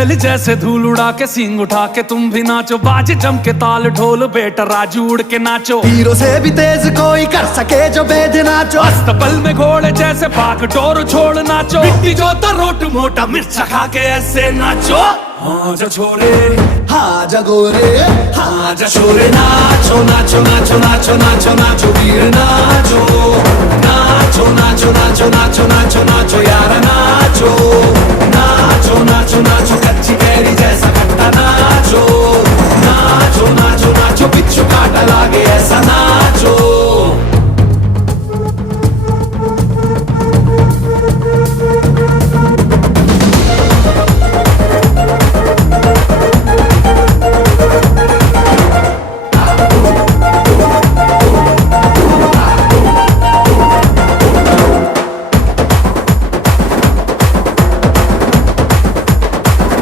बैल जैसे धूल उड़ा के सींग उठा के तुम भी नाचो, बाज जम के ताल ढोल बेटा राजू उड़ के नाचो। हीरो से भी तेज कोई कर सके जो बेद नाचो, अस्तबल में घोड़े जैसे भाग डोर छोड़ नाचो। मिट्टी जो रोट मोटा मिर्चा खा के ऐसे नाचो। हाँ जा छोरे हाँ जा गोरे हाँ जा छोरे, नाचो नाचो नाचो नाचो नाचो नाचो वीर नाचो नाचो नाचो नाचो नाचो नाचो नाचो यार नाचो नाचो नाचो नाचो